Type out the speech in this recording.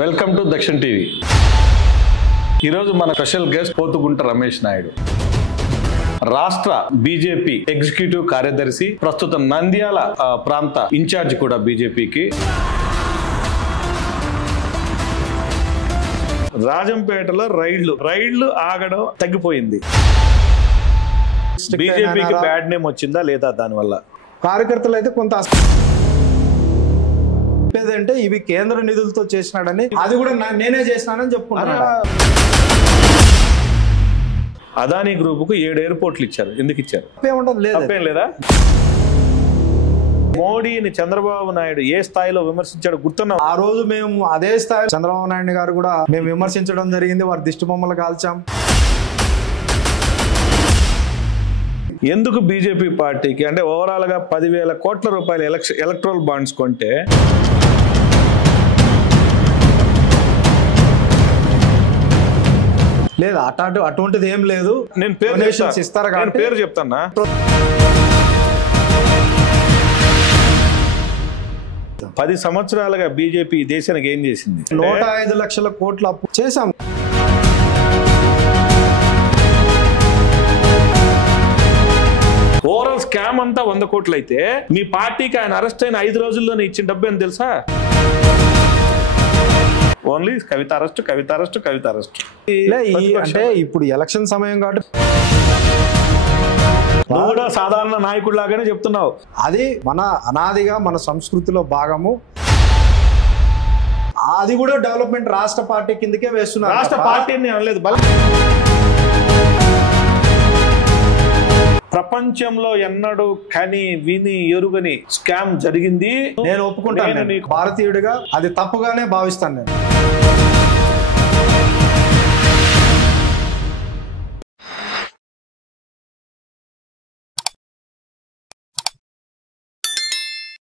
Welcome to Dakshin TV. ఈరోజు మన special guest Pothugunta Ramesh Naidu, రాష్ట్ర బీజేపీ ఎగ్జిక్యూటివ్ కార్యదర్శి, ప్రస్తుతం నంద్యాల ప్రాంత ఇన్ఛార్జ్ కూడా బీజేపీకి. రాజంపేటలో రైళ్లు ఆగడం తగ్గిపోయింది. బీజేపీకి బ్యాడ్ నేమ్ వచ్చిందా లేదా? దానివల్ల కార్యకర్తలు అయితే కొంత అంటే ఇవి కేంద్ర నిధులతో చేసినాడని, అది కూడా నేనే చేసినానని చెప్పుకుంటున్నాడు. అదానీ గ్రూప్ కు 7 ఎయిర్పోర్ట్లు ఇచ్చారు. ఎందుకు ఇచ్చారు? తప్పేం లేదా? మోడీని చంద్రబాబు నాయుడు ఏ స్థాయిలో విమర్శించాడో గుర్తున్నా? ఆ రోజు మేము అదే స్థాయిలో చంద్రబాబు నాయుడు గారు కూడా మేము విమర్శించడం జరిగింది. వారి దిష్టి బొమ్మలు కాల్చాం. ఎందుకు బీజేపీ పార్టీకి అంటే ఓవరాల్ గా 10,000 కోట్ల రూపాయల ఎలక్ట్రల్ బాండ్స్ కొంటే లేదు, అటువంటిది ఏం లేదు. నేను పేరు చెప్తానా? 10 సంవత్సరాలుగా బీజేపీ దేశానికి ఏం చేసింది? 105 లక్షల కోట్ల అప్పు చేశాం. ఓవరాల్ స్కామ్ అంతా 100 కోట్లు అయితే మీ పార్టీకి ఆయన అరెస్ట్ అయిన 5 రోజుల్లోనే ఇచ్చిన డబ్బు అని తెలుసా? ఓన్లీ కవిత అరెస్ట్. అంటే ఇప్పుడు ఎలక్షన్ సమయం కాబట్టి నువ్వు కూడా సాధారణ నాయకుడు లాగానే చెప్తున్నావు. అది మన అనాదిగా మన సంస్కృతిలో భాగము. అది కూడా డెవలప్మెంట్ రాష్ట్ర పార్టీ కిందకే వేస్తున్నారు. రాష్ట్ర పార్టీని అనలేదు. ప్రపంచంలో ఎన్నడూ కని విని ఎరుగని స్కామ్ జరిగింది. నేను ఒప్పుకుంటాను. భారతీయుడిగా అది తప్పుగానే భావిస్తాను నేను.